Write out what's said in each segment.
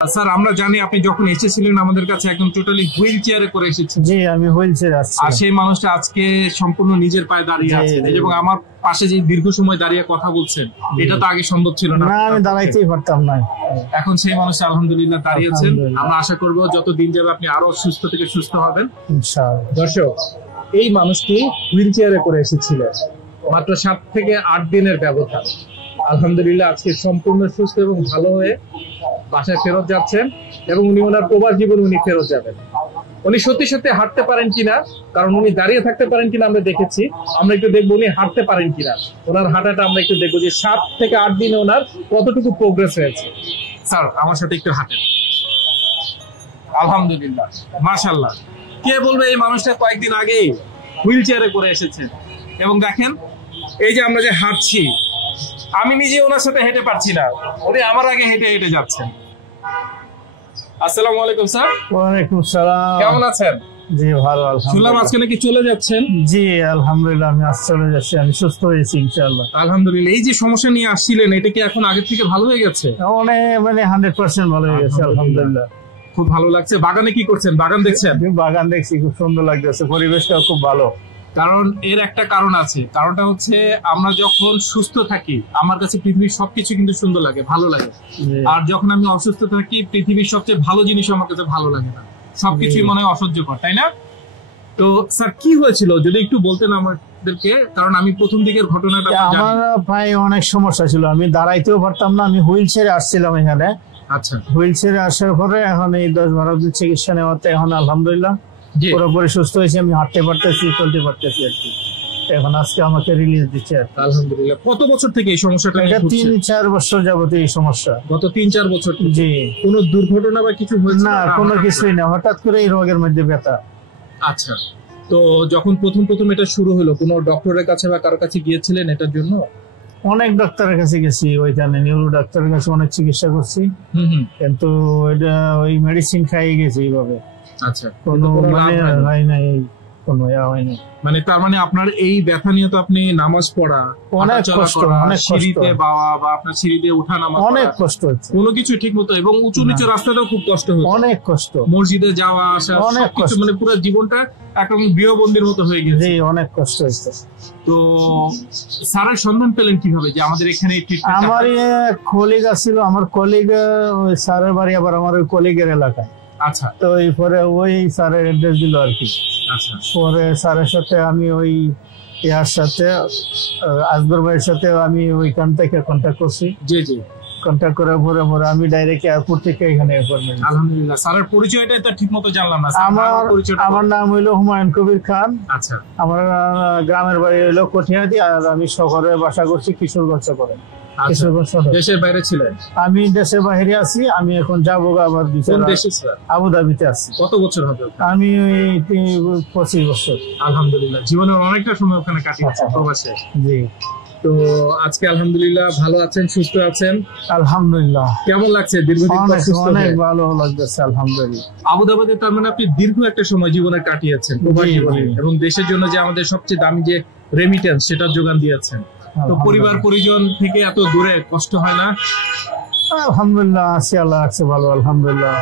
Sir আমরা জানি আপনি যখন এসেছিলেন আমাদের কাছে একদম টোটালি হুইল চেয়ারে করে এসেছেন। জি আমি হুইল চেয়ারে আসছি। আর সেই মানুষটা আজকে সম্পূর্ণ নিজের পায়ে দাঁড়িয়ে আছে এবং আমার পাশে যে দীর্ঘ সময় দাঁড়িয়ে কথা বলছেন এটা তো আগে সম্ভব ছিল না। না আমি দাঁড়াইতেই পারতাম না। এখন সেই মানুষটা আলহামদুলিল্লাহ দাঁড়িয়েছেন। আমরা আশা করব যত দিন যাবে আপনি আরো সুস্থ থেকে সুস্থ হবেন ইনশাআল্লাহ। দর্শক এই মানুষটি হুইল চেয়ারে করে এসেছিলেন মাত্র 7 থেকে 8 দিনের ব্যবধান। আলহামদুলিল্লাহ আজকে সম্পূর্ণ সুস্থ এবং ভালো হয়ে বাসায় ফেরত যাচ্ছেন এবং উনি ওনার প্রবাস জীবন উনি ফেরত যাবেন। উনি সত্যি সত্যি হাঁটতে পারেন কিনা, কারণ উনি দাঁড়িয়ে থাকতে পারেন কিনা আমরা দেখেছি, আমরা একটু দেখবো উনি হাঁটতে পারেন কিনা। ওনার হাঁটাটা আমরা একটু দেখবো যে 7 থেকে 8 দিনে ওনার কতটুকু প্রোগ্রেস হয়েছে। স্যার আমার সাথে একটু হাঁটেন। আলহামদুলিল্লাহ মাশাআল্লাহ। কে বলবে এই মানুষটা কয়েকদিন আগেই হুইল চেয়ারে করে এসেছে এবং দেখেন এই যে আমরা যে হাঁটছি, আমি নিজে ওনার সাথে হেঁটে পারছি না, উনি আমার আগে হেঁটে হেঁটে যাচ্ছেন। আসসালামু আলাইকুম স্যার। ওয়ালাইকুম আসসালাম। কেমন আছেন? জি ভালো আলহামদুলিল্লাহ। শুনলাম আজকে নাকি চলে যাচ্ছেন? জি আলহামদুলিল্লাহ আমি আজ চলে যাচ্ছি, আমি সুস্থ হয়েছি ইনশাআল্লাহ। আলহামদুলিল্লাহ। এই যে সমস্যা নিয়ে আসছিলেন এটা কি এখন আগের থেকে ভালো হয়ে গেছে? মানে 100% ভালো হয়ে গেছে আলহামদুলিল্লাহ। খুব ভালো লাগছে। বাগানে কি করছেন? বাগান দেখছেন? বাগান দেখছি, খুব সুন্দর লাগতেছে, পরিবেশটাও খুব ভালো। কারণ এর একটা কারণ আছে, কারণটা হচ্ছে আমরা যখন সুস্থ থাকি আমার কাছে পৃথিবীর সবকিছু কিন্তু সুন্দর লাগে, ভালো লাগে। আর যখন আমি অসুস্থ থাকি পৃথিবীর সবচেয়ে ভালো জিনিস আমার কাছে ভালো লাগে না, সবকিছুই মনে হয় অসহ্যকর, তাই না? তো স্যার কি হয়েছিল যদি একটু বলতেন আমাদেরকে, কারণ আমি প্রথম দিকের ঘটনাটা আমার ভাই অনেক সমস্যা ছিল, আমি দাঁড়াইতেও পারতাম না, আমি হুইল চেয়ারে আসছিলাম এখানে। আচ্ছা। হুইল চেয়ারে আসার পরে এখন এই 10-12 দিন চিকিৎসা নেওয়াতে এখন আলহামদুলিল্লাহ পুরোপুরি সুস্থ হয়েছে, আমি হাঁটতে পারতেছি, চলতে পারতেছি আর কি। এখন আজকে আমাকে রিলিজ দিচ্ছে আলহামদুলিল্লাহ। কত বছর থেকে এই সমস্যাটা? এটা 3-4 বছর যাবত এই সমস্যা। গত 3-4 বছর? জি। কোনো দুর্ঘটনা বা কিছু হয়েছে? না কোনো কিছুই না, হঠাৎ করে এই রোগের মধ্যে ব্যথা। আচ্ছা। তো যখন প্রথম এটা শুরু হলো কোনো ডক্টরের কাছে বা কারো কাছে গিয়েছিলেন এটার জন্য? অনেক ডাক্তারের কাছে গেছি, ওইখানে নিউরো ডাক্তারের কাছে অনেক চিকিৎসা করছি, কিন্তু এটা ওই মেডিসিন খাইয়ে গেছি এইভাবে। আচ্ছা। কোনো মানে হয় নাই, কোনো হয় নাই। মানে তার মানে আপনার এই ব্যথা নিয়ে তো আপনি নামাজ পড়া, অনেক কষ্ট, অনেক সিঁড়িতে বাওয়া বা আপনার সিঁড়িতে ওঠা নামা অনেক কষ্ট হচ্ছে, কোনো কিছু ঠিক মতো, এবং উঁচু নিচু রাস্তাটাও খুব কষ্ট হচ্ছে, অনেক কষ্ট, মসজিদে যাওয়া আসা অনেক কষ্ট, মানে পুরো জীবনটা একদম গৃহবন্দীর মতো হয়ে গেছে। জি অনেক কষ্ট হচ্ছে। তো স্যারের সন্ধান পেলেন কিভাবে যে আমাদের এখানে? আমার কলিগ ছিল, আমার কলিগ ওই স্যারের বাড়ি আবার আমার ওই কলিগের এলাকায়। আচ্ছা। তো পরে ওই স্যারের অ্যাড্রেস দিল আর কি। আচ্ছা। পরে স্যারের সাথে আমি ওই ইয়ার সাথে আসগর ভাইয়ের সাথে আমি ওইখান থেকে কন্ট্যাক্ট করছি। জি জি। কন্ট্যাক্ট করার পরে আমি ডাইরেক্ট এয়ারপোর্ট থেকে এখানে অ্যাপয়েন্টমেন্ট। আলহামদুলিল্লাহ। স্যারের পরিচয়টা তো ঠিকমতো জানলাম না। আমার নাম হইলো হুমায়ুন কবির খান। আচ্ছা। আমার গ্রামের বাড়ি হইলো কঠিয়াদি, আর আমি শহরে বাসা করছি কিশোরগঞ্জে করে। দেশের বাইরে ছিলেন? আমি দেশের বাইরে আছি, আমি এখন যাবো আবার আবুধাবিতে আছি। কত বছর হবে? আমি 25 বছর। আলহামদুলিল্লাহ। জীবনের অনেকটা সময় ওখানে কাটিয়েছে প্রবাসে। জি। তো আজকে আলহামদুলিল্লাহ ভালো আছেন, সুস্থ আছেন? আলহামদুলিল্লাহ। কেমন লাগছে দীর্ঘদিন? অনেক ভালো লাগতেছে আলহামদুলিল্লাহ। আবুধাবিতে তার মানে আপনি দীর্ঘ একটা সময় জীবনে কাটিয়েছেন প্রবাস জীবনে, এবং দেশের জন্য যে আমাদের সবচেয়ে দামি যে রেমিটেন্স সেটার যোগান দিয়েছেন। তো পরিবার পরিজন থেকে এত দূরে কষ্ট হয় না? আলহামদুলিল্লাহ আছি, আল্লাহ আছে ভালো আলহামদুলিল্লাহ।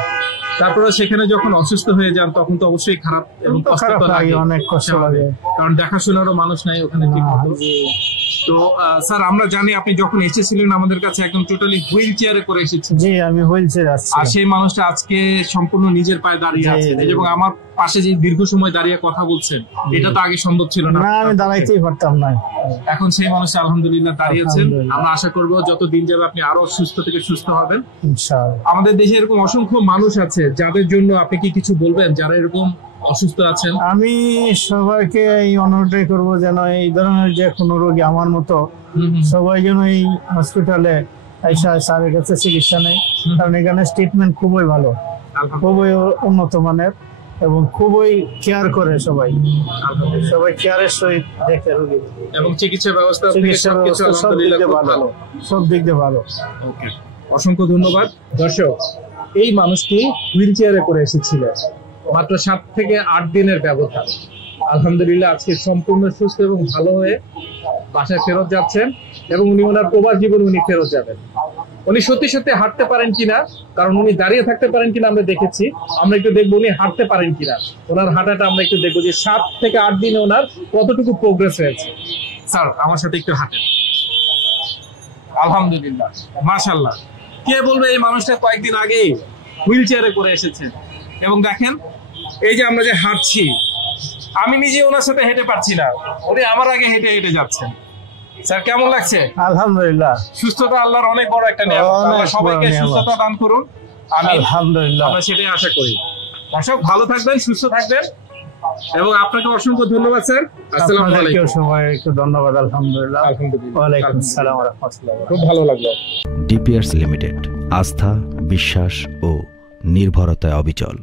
তারপরে সেখানে যখন অসুস্থ হয়ে যান তখন তো অবশ্যই খারাপ এবং কষ্ট লাগে, অনেক কষ্ট লাগে, কারণ দেখাশোনারও মানুষ নাই ওখানে ঠিক মতো। তো স্যার আমরা জানি আপনি যখন এসেছিলেন আমাদের কাছে একদম টোটালি হুইল চেয়ারে করে এসেছেন। জি আমি হুইল চেয়ারে আসছি। আর সেই মানুষটা আজকে সম্পূর্ণ নিজের পায়ে দাঁড়িয়ে আছে এবং আমার পাশে যে দীর্ঘ সময় দাঁড়িয়ে কথা বলছেন এটা তো আগে সম্ভব ছিল না। আমি দাঁড়াইতেই পারতাম না, এখন সেই মানুষটা আলহামদুলিল্লাহ দাঁড়িয়েছেন। আমরা আশা করব যত দিন যাবে আপনি আরো সুস্থ থেকে সুস্থ হবেন ইনশাআল্লাহ। আমাদের দেশে এরকম অসংখ্য মানুষ আছে যাদের জন্য আপনি কি কিছু বলবেন যারা এরকম অসুস্থ আছেন? আমি সবাইকে এই অনুরোধই করবো যেন এই ধরনের যে কোনো রোগী আমার মতো সবাই যেন এই হসপিটালে স্যারের কাছে চিকিৎসা নেয়, কারণ এখানে ট্রিটমেন্ট খুবই ভালো, খুবই উন্নত মানের এবং খুবই কেয়ার করে সবাই কেয়ারের সহিত দেখে রোগী, এবং চিকিৎসা ব্যবস্থা সব দিক দিয়ে ভালো। ওকে, অসংখ্য ধন্যবাদ। দর্শক এই মানুষটি হুইল চেয়ারে করে এসেছিলেন মাত্র 7 থেকে 8 দিনের ব্যবধান। আলহামদুলিল্লাহ আজকে সম্পূর্ণ সুস্থ এবং ভালো হয়ে বাসায় ফেরত যাচ্ছেন এবং উনি ওনার প্রবাস জীবন উনি ফেরত যাবেন। উনি সত্যি সত্যি হাঁটতে পারেন কিনা, কারণ উনি দাঁড়িয়ে থাকতে পারেন কিনা আমরা দেখেছি। আমরা একটু দেখবো উনি হাঁটতে পারেন কিনা, ওনার হাঁটাটা আমরা একটু দেখবো যে 7 থেকে 8 দিনে ওনার কতটুকু প্রোগ্রেস হয়েছে। স্যার আমার সাথে একটু হাঁটেন। আলহামদুলিল্লাহ, মাশাআল্লাহ। কে বলবে এই মানুষটা কয়েকদিন আগেই হুইল চেয়ারে করে এসেছে। এবং দেখেন এই যে আমরা যে হাঁটছি, আমি নিজে ওনার সাথে হেঁটে পারছি না, উনি আমার আগে হেঁটে হেঁটে যাচ্ছেন। স্যার কেমন লাগছে? আলহামদুলিল্লাহ। সুস্থতা আল্লাহর অনেক বড় একটা নিয়ামত, আল্লাহ সবাইকে সুস্থতা দান করুন। আলহামদুলিল্লাহ, আমরা সেটাই আশা করি। দর্শক ভালো থাকবেন, সুস্থ থাকবেন, এবং আপনাকে অসংখ্য ধন্যবাদ স্যার। আসসালামু আলাইকুম। সবাইকে ধন্যবাদ। আলহামদুলিল্লাহ। আলহামদুলিল্লাহ। ওয়া আলাইকুম আসসালাম ওয়া রাহমাতুল্লাহ। খুব ভালো লাগলো। ডিপিআরস লিমিটেড, আস্থা, বিশ্বাস ও নির্ভরতায় অবিচল।